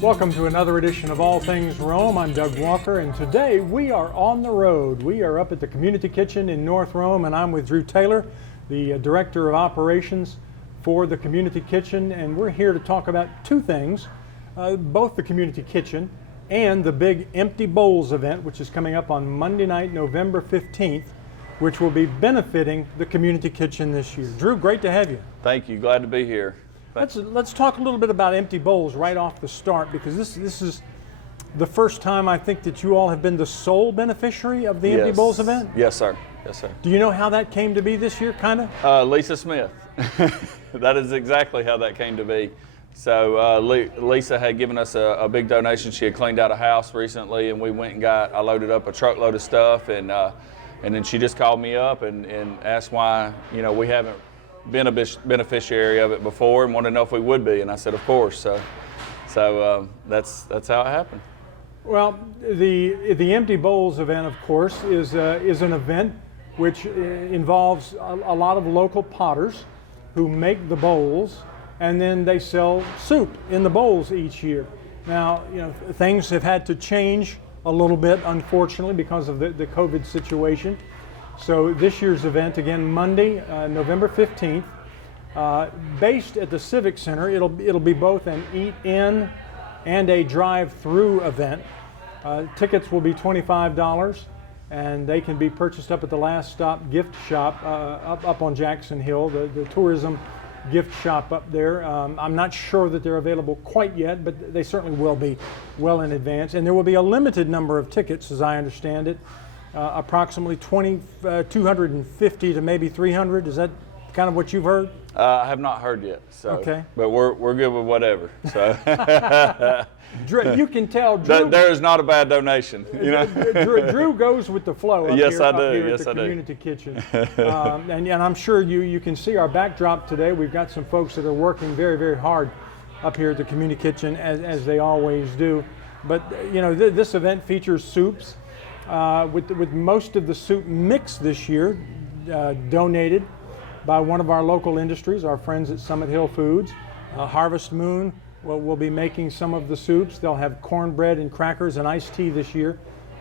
Welcome to another edition of All Things Rome. I'm Doug Walker, and today we are on the road. We are up at the Community Kitchen in North Rome, and I'm with Drew Taylor, the Director of Operations for the Community Kitchen, and we're here to talk about two things, both the Community Kitchen and the big Empty Bowls event, which is coming up on Monday night, November 15th, which will be benefiting the Community Kitchen this year. Drew, great to have you. Thank you. Glad to be here. Let's talk a little bit about Empty Bowls right off the start, because this is the first time I think that you all have been the sole beneficiary of the Empty Bowls event? Yes, sir. Yes, sir. Do you know how that came to be this year, kind of? Lisa Smith. That is exactly how that came to be. So Lisa had given us a big donation. She had cleaned out a house recently, and we went and I loaded up a truckload of stuff, and then she just called me up and asked why, we haven't been a beneficiary of it before, and wanted to know if we would be, and I said, of course. So that's how it happened. Well, the Empty Bowls event, of course, is an event which involves a lot of local potters who make the bowls, and then they sell soup in the bowls each year. Now, things have had to change a little bit, unfortunately, because of the COVID situation. So this year's event, again, Monday, November 15th, based at the Civic Center. It'll be both an eat-in and a drive-through event. Tickets will be $25, and they can be purchased up at the Last Stop gift shop up on Jackson Hill, the tourism gift shop up there. I'm not sure that they're available quite yet, but they certainly will be well in advance. And there will be a limited number of tickets, as I understand it. Approximately 250 to maybe 300. Is that kind of what you've heard? I have not heard yet. So, okay. But we're good with whatever. So Drew, you can tell Drew. There is not a bad donation. Drew goes with the flow. Up Yes, here, I up do. Here Yes, at the I do. Community Kitchen, and I'm sure you can see our backdrop today. We've got some folks that are working very, very hard up here at the Community Kitchen, as they always do. But this event features soups. With most of the soup mix this year donated by one of our local industries, our friends at Summit Hill Foods. Harvest Moon will be making some of the soups. They'll have cornbread and crackers and iced tea this year.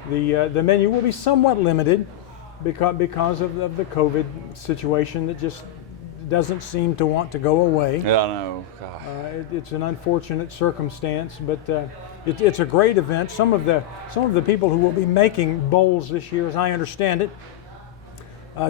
The menu will be somewhat limited because of the COVID situation that just doesn't seem to want to go away. Yeah, I know. It's an unfortunate circumstance, but it's a great event. Some of the people who will be making bowls this year, as I understand it,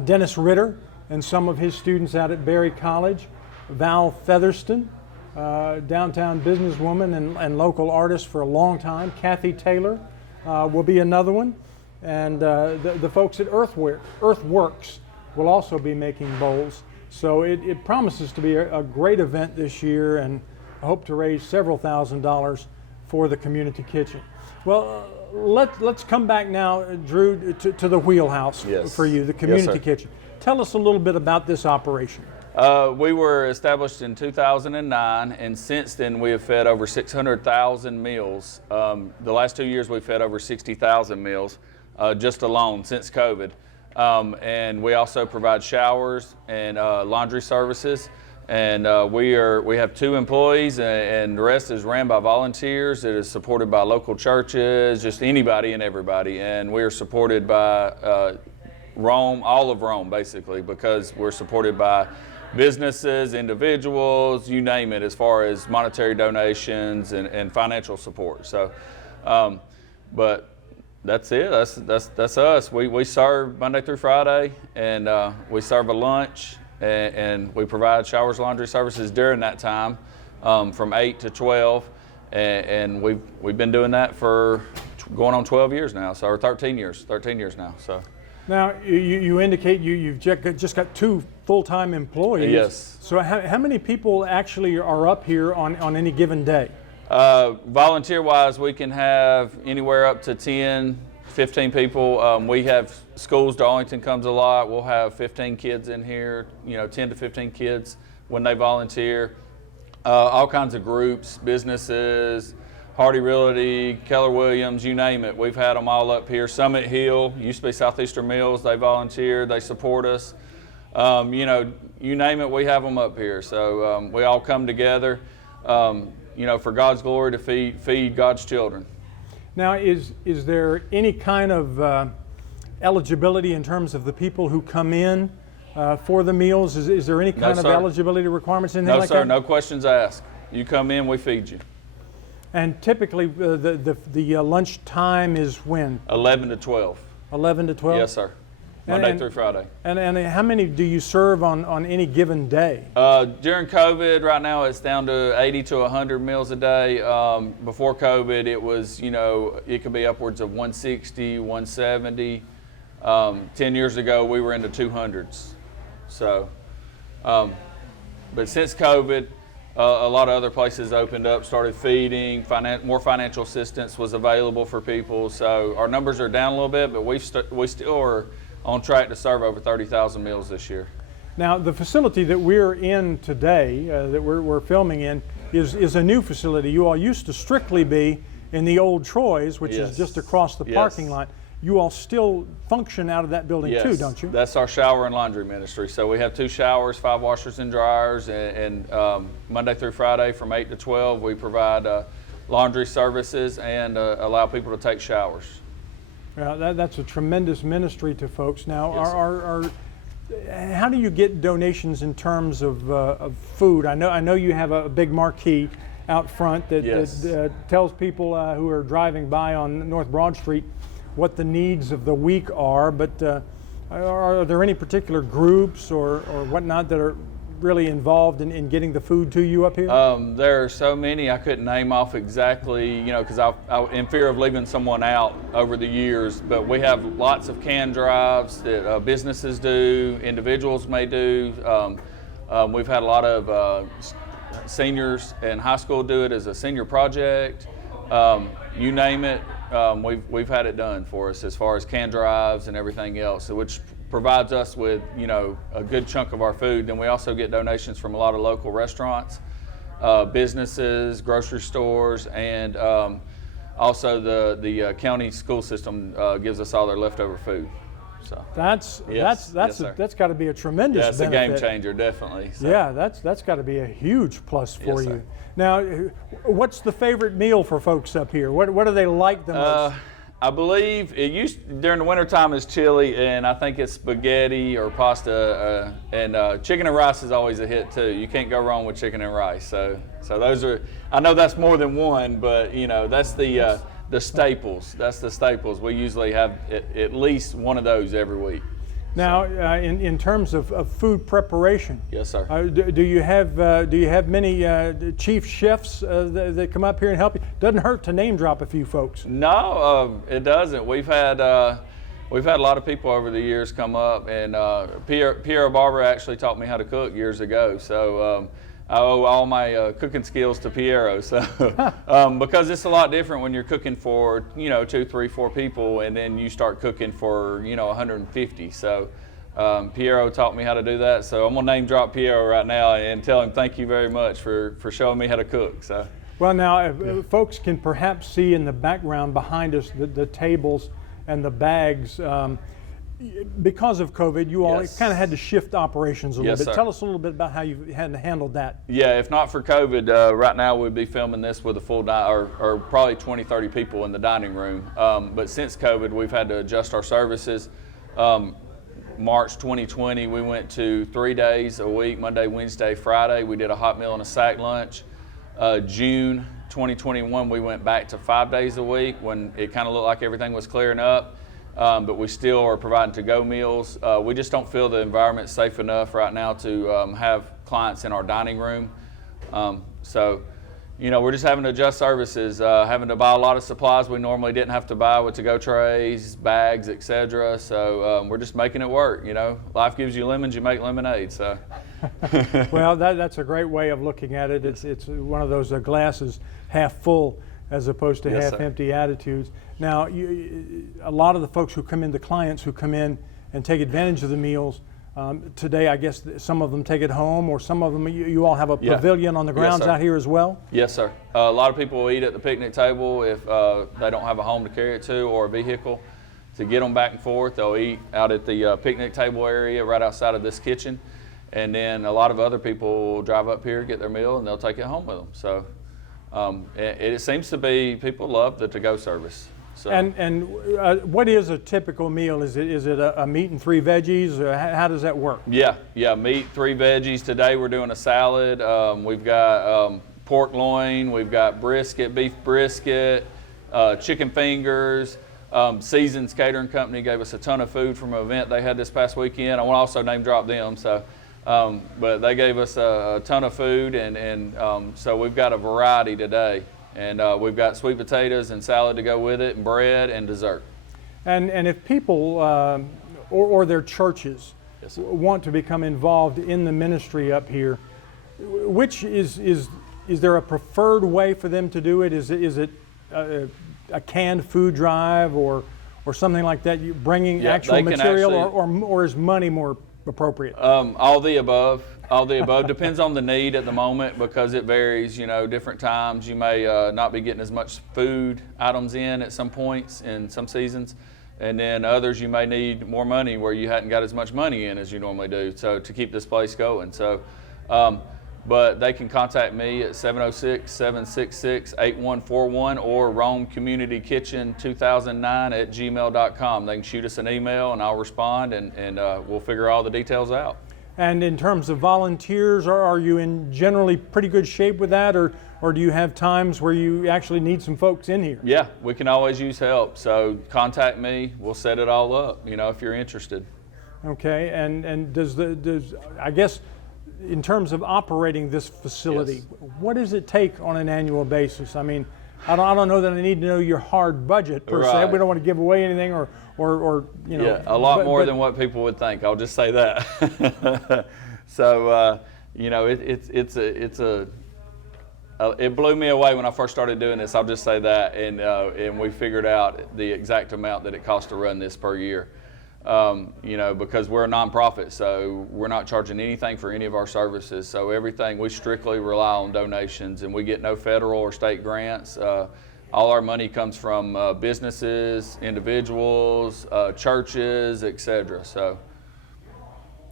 Dennis Ritter and some of his students out at Berry College, Val Featherston, downtown businesswoman and local artist for a long time, Kathy Taylor will be another one, and the folks at Earthworks will also be making bowls. So it promises to be a great event this year, and I hope to raise several $1,000s for the Community Kitchen. Well, let's come back now, Drew, to the wheelhouse for you, the Community Kitchen. Tell us a little bit about this operation. We were established in 2009, and since then we have fed over 600,000 meals. The last 2 years we've fed over 60,000 meals just alone since COVID. And we also provide showers and laundry services. And we have 2 employees, and the rest is ran by volunteers. It is supported by local churches, just anybody and everybody. And we are supported by Rome, all of Rome, basically, because we're supported by businesses, individuals, you name it, as far as monetary donations and financial support. So, but that's it. That's us. We serve Monday through Friday, and we serve a lunch, and we provide showers, laundry services during that time, from 8 to 12, and we've been doing that for going on 12 years now, or 13 years now. So. Now, you indicate you've just got 2 full-time employees. Yes. So how many people actually are up here on any given day? Volunteer-wise, we can have anywhere up to 10, 15 people. We have schools. Darlington comes a lot. We'll have 15 kids in here, 10 to 15 kids when they volunteer. All kinds of groups, businesses, Hardy Realty, Keller Williams, you name it. We've had them all up here. Summit Hill, used to be Southeastern Mills. They volunteer, they support us. You name it, we have them up here. So we all come together. for God's glory to feed God's children. Now, is there any kind of eligibility in terms of the people who come in for the meals? Is there any kind of eligibility requirements in there No, like sir. that? No questions asked. You come in, we feed you. And typically, the lunch time is when? 11 to 12. 11 to 12? Yes, sir. Monday through Friday. And how many do you serve on any given day? During COVID, right now it's down to 80 to 100 meals a day. Before COVID, it was, it could be upwards of 160, 170. 10 years ago, we were into 200s. So, but since COVID, a lot of other places opened up, started feeding, more financial assistance was available for people. So our numbers are down a little bit, but we still are on track to serve over 30,000 meals this year. Now, the facility that we're in today, that we're filming in, is a new facility. You all used to strictly be in the old Troy's, which is just across the parking lot. You all still function out of that building too, don't you? That's our shower and laundry ministry. So we have 2 showers, 5 washers and dryers, and Monday through Friday from 8 to 12, we provide laundry services and allow people to take showers. Well, that's a tremendous ministry to folks. Now, how do you get donations in terms of food? I know you have a big marquee out front that tells people who are driving by on North Broad Street what the needs of the week are, but are there any particular groups or whatnot that are really involved in getting the food to you up here? There are so many I couldn't name off exactly, because I'm in fear of leaving someone out over the years, but we have lots of can drives that businesses do, individuals may do. We've had a lot of seniors in high school do it as a senior project. You name it, we've had it done for us as far as can drives and everything else, which provides us with a good chunk of our food. Then we also get donations from a lot of local restaurants, businesses, grocery stores, and also the county school system gives us all their leftover food. So that's got to be a tremendous benefit. That's a game changer, definitely. So. Yeah, that's got to be a huge plus for you. Sir. Now, what's the favorite meal for folks up here? What do they like the most? I believe during the wintertime is chili, and I think it's spaghetti or pasta, and chicken and rice is always a hit too. You can't go wrong with chicken and rice. So those are, I know that's more than one, but that's the staples. That's the staples. We usually have at least one of those every week. Now, in terms of food preparation, yes, sir. Do you have many chief chefs that come up here and help you? Doesn't hurt to name drop a few folks. No, it doesn't. We've had a lot of people over the years come up, and Pierre Barber actually taught me how to cook years ago. So I owe all my cooking skills to Piero. So because it's a lot different when you're cooking for 2, 3, 4 people, and then you start cooking for 150. So Piero taught me how to do that. So I'm gonna name drop Piero right now and tell him thank you very much for showing me how to cook. So. Well, now folks can perhaps see in the background behind us the tables and the bags. Because of COVID, you all kind of had to shift operations a little bit. Sir. Tell us a little bit about how you had handled that. Yeah, if not for COVID, right now we'd be filming this with a full or probably 20, 30 people in the dining room. But since COVID, we've had to adjust our services. March 2020, we went to 3 days a week, Monday, Wednesday, Friday. We did a hot meal and a sack lunch. June 2021, we went back to 5 days a week when it kind of looked like everything was clearing up. But we still are providing to-go meals. We just don't feel the environment's safe enough right now to have clients in our dining room. So, we're just having to adjust services, having to buy a lot of supplies we normally didn't have to buy with to-go trays, bags, etc. So we're just making it work. Life gives you lemons, you make lemonade. So. Well, that's a great way of looking at it. It's one of those glasses half full as opposed to half empty attitudes. Now, a lot of the folks who come in, the clients who come in and take advantage of the meals, today I guess some of them take it home, or some of them, you all have a pavilion on the grounds out here as well? Yes, sir. A lot of people will eat at the picnic table if they don't have a home to carry it to or a vehicle to get them back and forth. They'll eat out at the picnic table area right outside of this kitchen. And then a lot of other people will drive up here, get their meal, and they'll take it home with them. So It seems to be, people love the to-go service. So. What is a typical meal? Is it a meat and 3 veggies? How does that work? Yeah, meat, 3 veggies. Today we're doing a salad. We've got pork loin, we've got brisket, beef brisket, chicken fingers. Seasons Catering Company gave us a ton of food from an event they had this past weekend. I want to also name drop them. So, but they gave us a ton of food, and so we've got a variety today. And we've got sweet potatoes and salad to go with it, and bread and dessert. And if people or their churches want to become involved in the ministry up here, which is there a preferred way for them to do it? Is it a canned food drive or something like that? You bringing actual material, or is money more appropriate? All the above. All the above. Depends on the need at the moment, because it varies. Different times you may not be getting as much food items in at some points in some seasons, and then others you may need more money where you hadn't got as much money in as you normally do. So to keep this place going. So, but they can contact me at 706-766-8141 or RomeCommunityKitchen2009@gmail.com. They can shoot us an email and I'll respond, and we'll figure all the details out. And in terms of volunteers, are you in generally pretty good shape with that, or do you have times where you actually need some folks in here? Yeah, we can always use help. So contact me. We'll set it all up, if you're interested. Okay, and does I guess in terms of operating this facility, what does it take on an annual basis? I mean, I don't know that I need to know your hard budget per se. We don't want to give away anything or Yeah, a lot more than what people would think. I'll just say that. So it blew me away when I first started doing this. I'll just say that, and we figured out the exact amount that it costs to run this per year. Because we're a nonprofit, so we're not charging anything for any of our services. So everything, we strictly rely on donations, and we get no federal or state grants. All our money comes from businesses, individuals, churches, etc. So,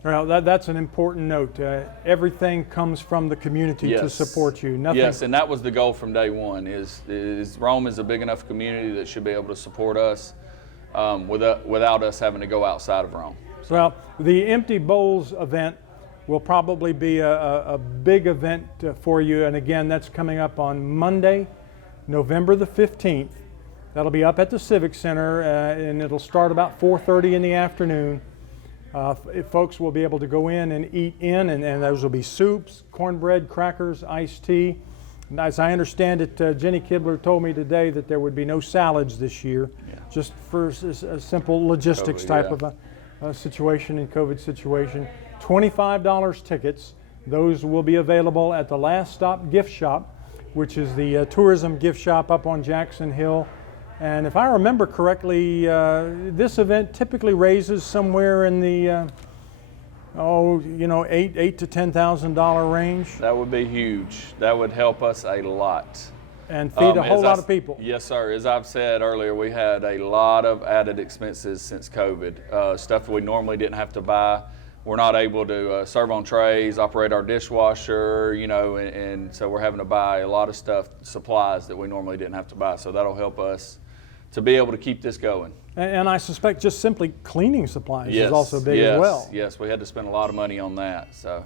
well, that's an important note. Everything comes from the community to support you. Nothing. Yes, and that was the goal from day one. Is Rome is a big enough community that should be able to support us. Without us having to go outside of Rome. Well, the Empty Bowls event will probably be a big event for you, and again, that's coming up on Monday, November the 15th. That'll be up at the Civic Center, and it'll start about 4:30 in the afternoon. Folks will be able to go in and eat in, and those will be soups, cornbread, crackers, iced tea. And as I understand it, Jenny Kibler told me today that there would be no salads this year, just for a simple logistics type of a situation and COVID situation. $25 tickets. Those will be available at the Last Stop Gift Shop, which is the tourism gift shop up on Jackson Hill. And if I remember correctly, this event typically raises somewhere in the $8,000 to $10,000 range. That would be huge. That would help us a lot. And feed a whole lot of people. Yes, sir. As I've said earlier, we had a lot of added expenses since COVID. Stuff we normally didn't have to buy. We're not able to serve on trays, operate our dishwasher, and so we're having to buy a lot of stuff, supplies that we normally didn't have to buy. So that'll help us to be able to keep this going. And I suspect just simply cleaning supplies is also big as well. Yes, we had to spend a lot of money on that. So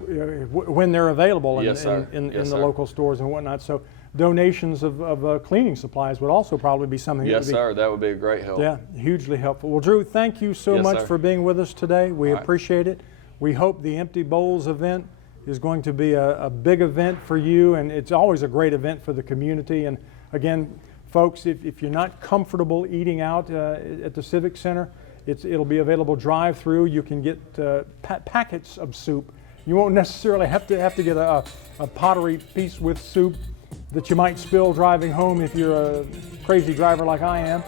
when they're available in the local stores and whatnot. So donations of cleaning supplies would also probably be something. Yes, sir. That would be a great help. Yeah, hugely helpful. Well, Drew, thank you so much for being with us today. We appreciate it. We hope the Empty Bowls event is going to be a big event for you, and it's always a great event for the community. And again, folks, if you're not comfortable eating out at the Civic Center, it'll be available drive-through. You can get packets of soup. You won't necessarily have to get a pottery piece with soup that you might spill driving home if you're a crazy driver like I am.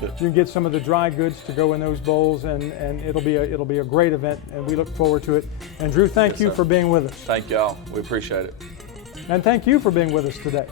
You can get some of the dry goods to go in those bowls, and it'll be a great event, and we look forward to it. And Drew, thank you for being with us. Thank y'all. We appreciate it. And thank you for being with us today.